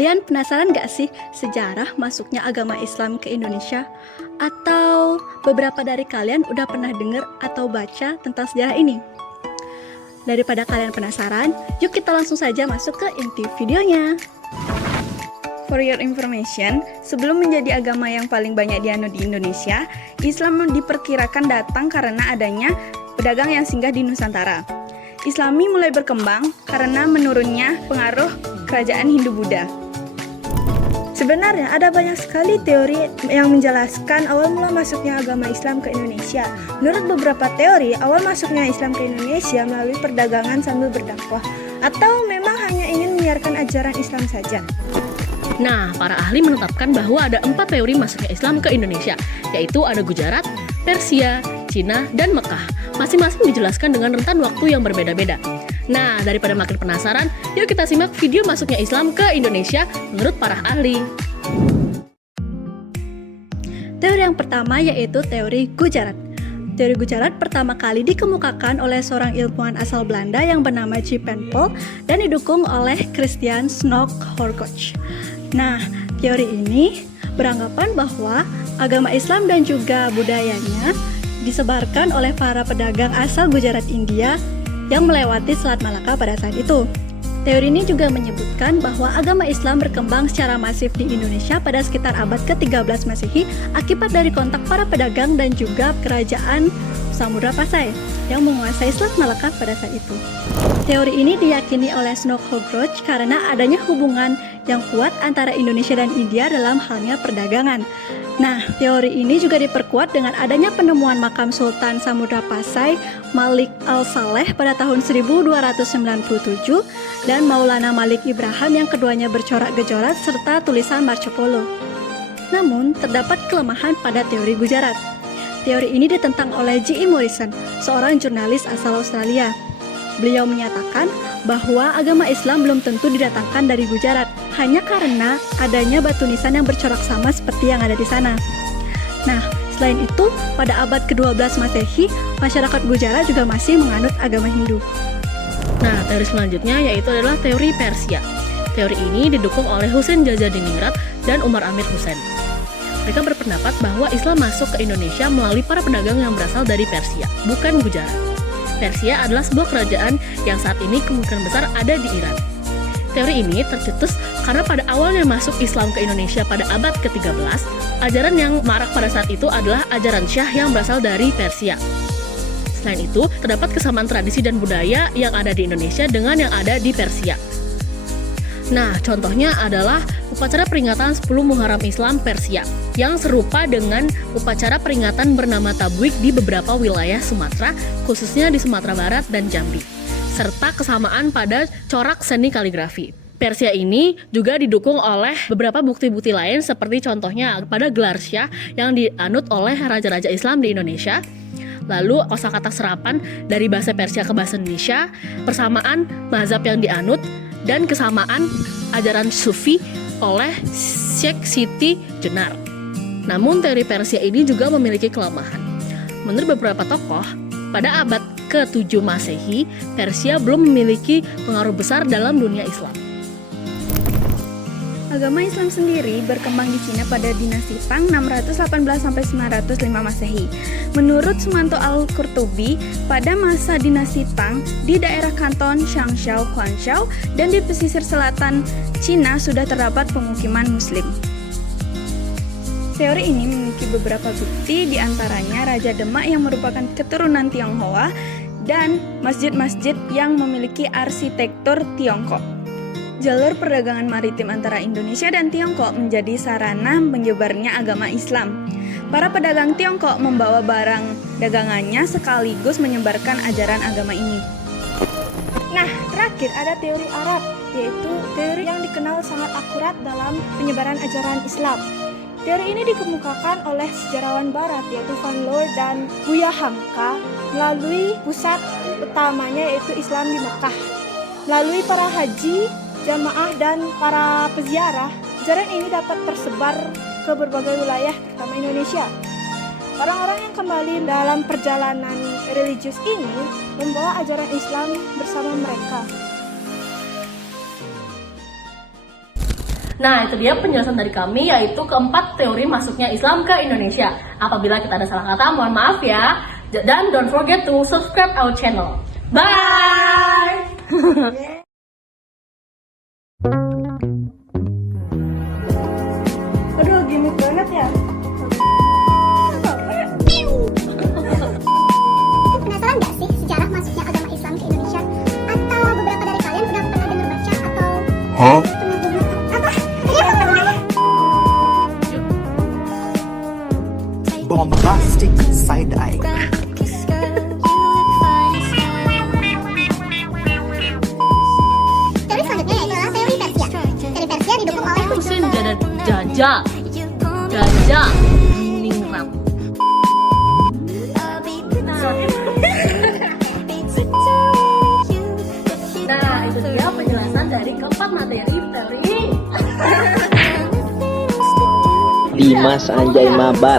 Kalian penasaran gak sih sejarah masuknya agama Islam ke Indonesia? Atau beberapa dari kalian udah pernah dengar atau baca tentang sejarah ini? Daripada kalian penasaran, yuk kita langsung saja masuk ke inti videonya. For your information, sebelum menjadi agama yang paling banyak dianut di Indonesia, Islam diperkirakan datang karena adanya pedagang yang singgah di Nusantara. Islami mulai berkembang karena menurunnya pengaruh kerajaan Hindu-Buddha. Sebenarnya ada banyak sekali teori yang menjelaskan awal mula masuknya agama Islam ke Indonesia. Menurut beberapa teori, awal masuknya Islam ke Indonesia melalui perdagangan sambil berdakwah, atau memang hanya ingin menyiarkan ajaran Islam saja. Nah, para ahli menetapkan bahwa ada 4 teori masuknya Islam ke Indonesia, yaitu ada Gujarat, Persia, Cina, dan Mekah. Masing-masing dijelaskan dengan rentan waktu yang berbeda-beda. Nah, daripada makin penasaran, yuk kita simak video masuknya Islam ke Indonesia menurut para ahli. Teori yang pertama yaitu teori Gujarat. Teori Gujarat pertama kali dikemukakan oleh seorang ilmuwan asal Belanda yang bernama J. Penpel dan didukung oleh Christian Snok Horgoch. Nah, teori ini beranggapan bahwa agama Islam dan juga budayanya disebarkan oleh para pedagang asal Gujarat India yang melewati Selat Malaka pada saat itu. Teori ini juga menyebutkan bahwa agama Islam berkembang secara masif di Indonesia pada sekitar abad ke-13 Masehi akibat dari kontak para pedagang dan juga kerajaan Samudra Pasai yang menguasai Selat Malaka pada saat itu. Teori ini diyakini oleh Snok Horgoch karena adanya hubungan yang kuat antara Indonesia dan India dalam halnya perdagangan. Nah, teori ini juga diperkuat dengan adanya penemuan makam Sultan Samudra Pasai Malik Al-Saleh pada tahun 1297 dan Maulana Malik Ibrahim yang keduanya bercorak gejorat serta tulisan Marco Polo. Namun, terdapat kelemahan pada teori Gujarat. Teori ini ditentang oleh J.E. Morrison, seorang jurnalis asal Australia. Beliau menyatakan bahwa agama Islam belum tentu didatangkan dari Gujarat, hanya karena adanya batu nisan yang bercorak sama seperti yang ada di sana. Nah, selain itu, pada abad ke-12 Masehi, masyarakat Gujarat juga masih menganut agama Hindu. Nah, teori selanjutnya yaitu adalah teori Persia. Teori ini didukung oleh Husain Jajadiningrat dan Umar Amir Hussein. Mereka berpendapat bahwa Islam masuk ke Indonesia melalui para pedagang yang berasal dari Persia, bukan Gujarat. Persia adalah sebuah kerajaan yang saat ini kemungkinan besar ada di Iran. Teori ini tercetus karena pada awalnya masuk Islam ke Indonesia pada abad ke-13, ajaran yang marak pada saat itu adalah ajaran Syah yang berasal dari Persia. Selain itu, terdapat kesamaan tradisi dan budaya yang ada di Indonesia dengan yang ada di Persia. Nah, contohnya adalah upacara peringatan 10 Muharram Islam Persia yang serupa dengan upacara peringatan bernama Tabwik di beberapa wilayah Sumatera, khususnya di Sumatera Barat dan Jambi, serta kesamaan pada corak seni kaligrafi. Persia ini juga didukung oleh beberapa bukti-bukti lain seperti contohnya pada gelar Syah yang dianut oleh raja-raja Islam di Indonesia. Lalu kosakata serapan dari bahasa Persia ke bahasa Indonesia, persamaan mazhab yang dianut, dan kesamaan ajaran Sufi oleh Syekh Siti Jenar. Namun teori Persia ini juga memiliki kelemahan. Menurut beberapa tokoh, pada abad ke-7 Masehi, Persia belum memiliki pengaruh besar dalam dunia Islam. Agama Islam sendiri berkembang di Cina pada dinasti Tang 618-905 Masehi. Menurut Sumanto Al-Qurtubi, pada masa dinasti Tang, di daerah kanton Changsha, Guangzhou, dan di pesisir selatan Cina sudah terdapat pemukiman Muslim. Teori ini memiliki beberapa bukti, diantaranya Raja Demak yang merupakan keturunan Tionghoa dan masjid-masjid yang memiliki arsitektur Tiongkok. Jalur perdagangan maritim antara Indonesia dan Tiongkok menjadi sarana menyebarnya agama Islam. Para pedagang Tiongkok membawa barang dagangannya sekaligus menyebarkan ajaran agama ini. Nah, terakhir ada teori Arab, yaitu teori yang dikenal sangat akurat dalam penyebaran ajaran Islam. Teori ini dikemukakan oleh sejarawan barat yaitu Van Loor dan Buya Hamka melalui pusat utamanya yaitu Islam di Mekah. Melalui para haji, jamaah dan para peziarah, ajaran ini dapat tersebar ke berbagai wilayah terutama Indonesia. Orang-orang yang kembali dalam perjalanan religius ini membawa ajaran Islam bersama mereka. Nah, itu dia penjelasan dari kami, yaitu keempat teori masuknya Islam ke Indonesia. Apabila kita ada salah kata, mohon maaf ya. Dan don't forget to subscribe our channel. Bye! Aduh, gimmick banget ya. Penasaran nggak sih sejarah masuknya agama Islam ke Indonesia? Atau beberapa dari kalian udah pernah dengar baca atau pernah dengar apa? Bombastic side eye. Teori selanjutnya yaitu adalah teori Persia. Teori Persia didukung oleh Husein Jajah Diningrat. Nah, itu dia penjelasan dari keempat materi teori ini. Dimas Anjay Mabar.